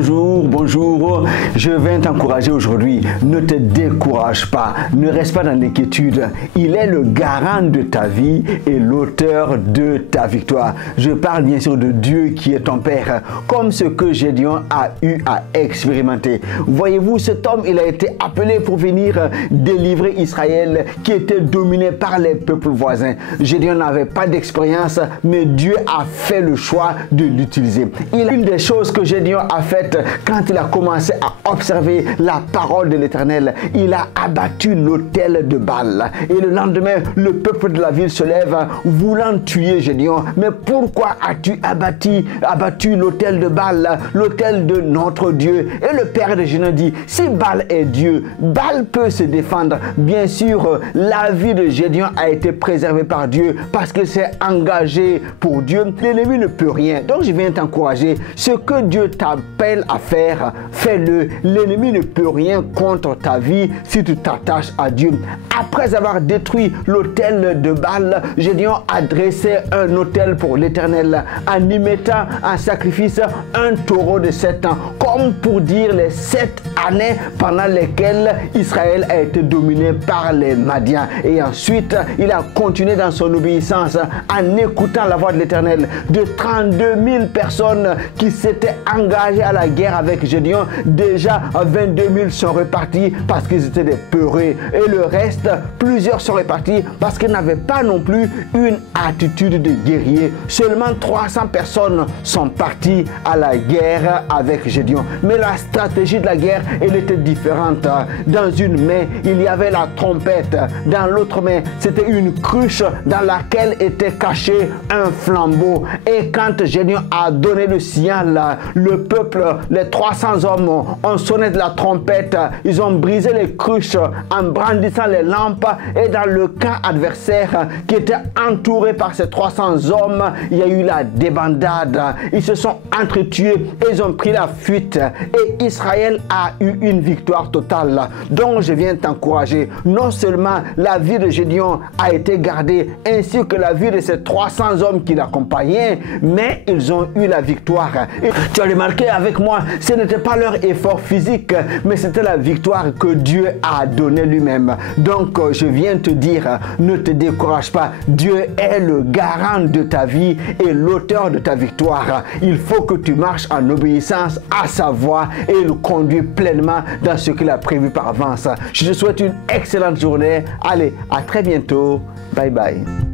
bonjour. Je viens t'encourager aujourd'hui. Ne te décourage pas. Ne reste pas dans l'inquiétude. Il est le garant de ta vie et l'auteur de ta victoire. Je parle bien sûr de Dieu qui est ton Père, comme ce que Gédéon a eu à expérimenter. Voyez-vous, cet homme, il a été appelé pour venir délivrer Israël qui était dominé par les peuples voisins. Gédéon n'avait pas d'expérience, mais Dieu a fait le choix de l'utiliser. Une des choses que Gédéon a faites quand il a commencé à observer la parole de l'Éternel, il a abattu l'autel de Baal. Et le lendemain, le peuple de la ville se lève voulant tuer Gédéon. Mais pourquoi as-tu abattu l'autel de Baal, l'autel de notre Dieu? Et le père de Gédéon dit, si Baal est Dieu, Baal peut se défendre. Bien sûr, la vie de Gédéon a été préservée par Dieu parce qu'il s'est engagé pour Dieu. L'ennemi ne peut rien. Donc je viens t'encourager. Ce que Dieu t'appelle à faire, fais-le. L'ennemi ne peut rien contre ta vie si tu t'attaches à Dieu. Après avoir détruit l'autel de Baal, Gédéon a dressé un autel pour l'Éternel en y mettant en sacrifice un taureau de 7 ans, comme pour dire les 7 années pendant lesquelles Israël a été dominé par les Madians. Et ensuite, il a continué dans son obéissance en écoutant la voix de l'Éternel. De 32 000 personnes qui s'étaient engagées à la guerre avec Gédéon, déjà 22 000 sont repartis parce qu'ils étaient des peureux. Et le reste, plusieurs sont repartis parce qu'ils n'avaient pas non plus une attitude de guerrier. Seulement 300 personnes sont parties à la guerre avec Gédéon. Mais la stratégie de la guerre, elle était différente. Dans une main, il y avait la trompette. Dans l'autre main, c'était une cruche dans laquelle était caché un flambeau. Et quand Gédéon a donné le signal, le peuple, les 300 hommes ont sonné de la trompette. Ils ont brisé les cruches en brandissant les lampes. Et dans le camp adversaire qui était entouré par ces 300 hommes, il y a eu la débandade. Ils se sont entretués et ils ont pris la fuite. Et Israël a eu une victoire totale. Donc je viens t'encourager. Non seulement la vie de Gédéon a été gardée, ainsi que la vie de ces 300 hommes qui l'accompagnaient, mais ils ont eu la victoire. Et tu as remarqué avec moi, ce n'était pas leur effort physique, mais c'était la victoire que Dieu a donnée lui-même. Donc je viens te dire, ne te décourage pas. Dieu est le garant de ta vie et l'auteur de ta victoire. Il faut que tu marches en obéissance à sa voix et le conduis pleinement dans ce qu'il a prévu par avance. Je te souhaite une excellente journée. Allez, à très bientôt. Bye bye.